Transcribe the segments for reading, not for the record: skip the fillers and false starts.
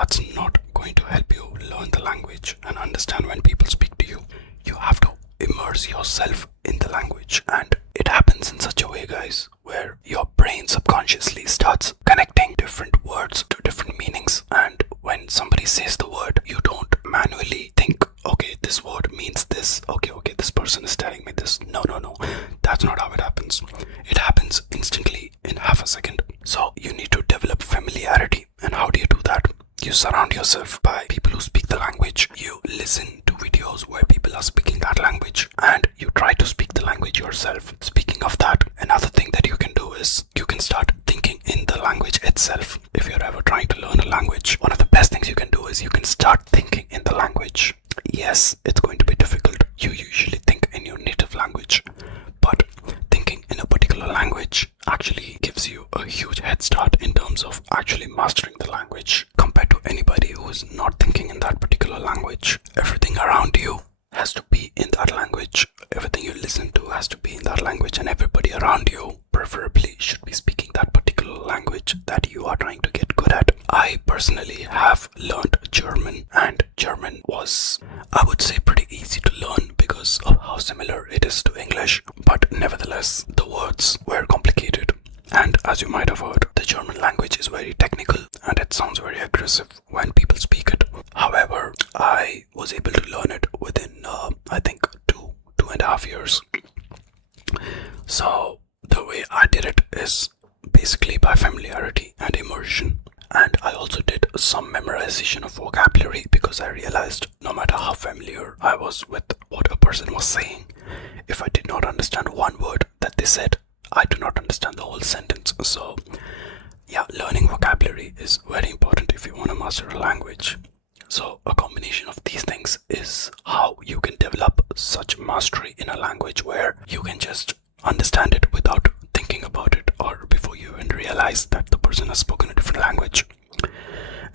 that's not going to help you learn the language and understand when people speak to you. You have to immerse yourself in the language, and it happens in such a way, guys, where your brain subconsciously starts connecting different words to different meanings. And when somebody says the word, you don't manually think, okay, this word means this, okay, this person is telling me this. No, that's not how it happens. It happens instantly in half a second. So you need to develop familiarity. And how do you do that? You surround yourself by people who speak the language. You listen to videos where people are speaking that language, and you try to speak the language yourself. Speaking of that, another thing that you can do is you can start thinking in the language itself. If you're ever trying to learn a language, one of the best things you can do is you can start thinking in the language. Yes, it's going to be difficult. You usually think in your native language, but thinking in a particular language actually gives you a huge head start in terms of actually mastering the language compared to anybody who is not thinking in that particular language. Everything around you has to be in that language. Everything you listen to has to be in that language, and everybody around you preferably should be speaking that particular language that you are trying to get good at. I personally have learned German, and German was, I would say, pretty easy to learn because of how similar it is to English, but nevertheless the words were complicated. And as you might have heard, the German language is very technical and it sounds very aggressive when people speak it. However, I was able to learn it within I think two and a half years. So the way I did it is basically by familiarity and immersion. And I also did some memorization of vocabulary because I realized no matter how familiar I was with what a person was saying, if I did not understand one word that they said, I do not understand the whole sentence. So yeah, learning vocabulary is very important if you want to master a language. So a combination of these things is how you can develop such mastery in a language where you can just understand it without thinking about it, or before you even realize that the person has spoken a different language.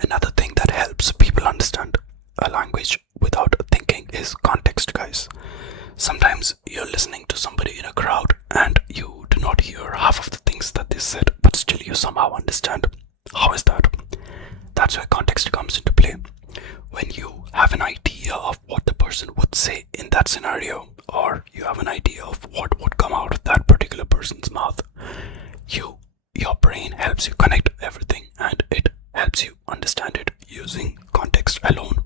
Another thing that helps people understand a language without thinking is context, guys. Sometimes you're listening to somebody in a crowd and you do not hear half of the things that they said, but still you somehow understand. How is that? That's where context comes into play. When you have an idea of what the person would say in that scenario, or you have an idea of what would come out of that particular person's mouth, your brain helps you connect everything, and it helps you understand it using context alone.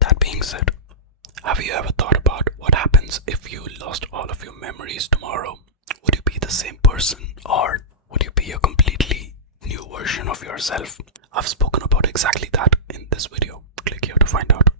That being said, have you ever thought about what happens if you lost all of your memories tomorrow? Would you be the same person, or would you be a completely new version of yourself? I've spoken about exactly that in this video. Click here to find out.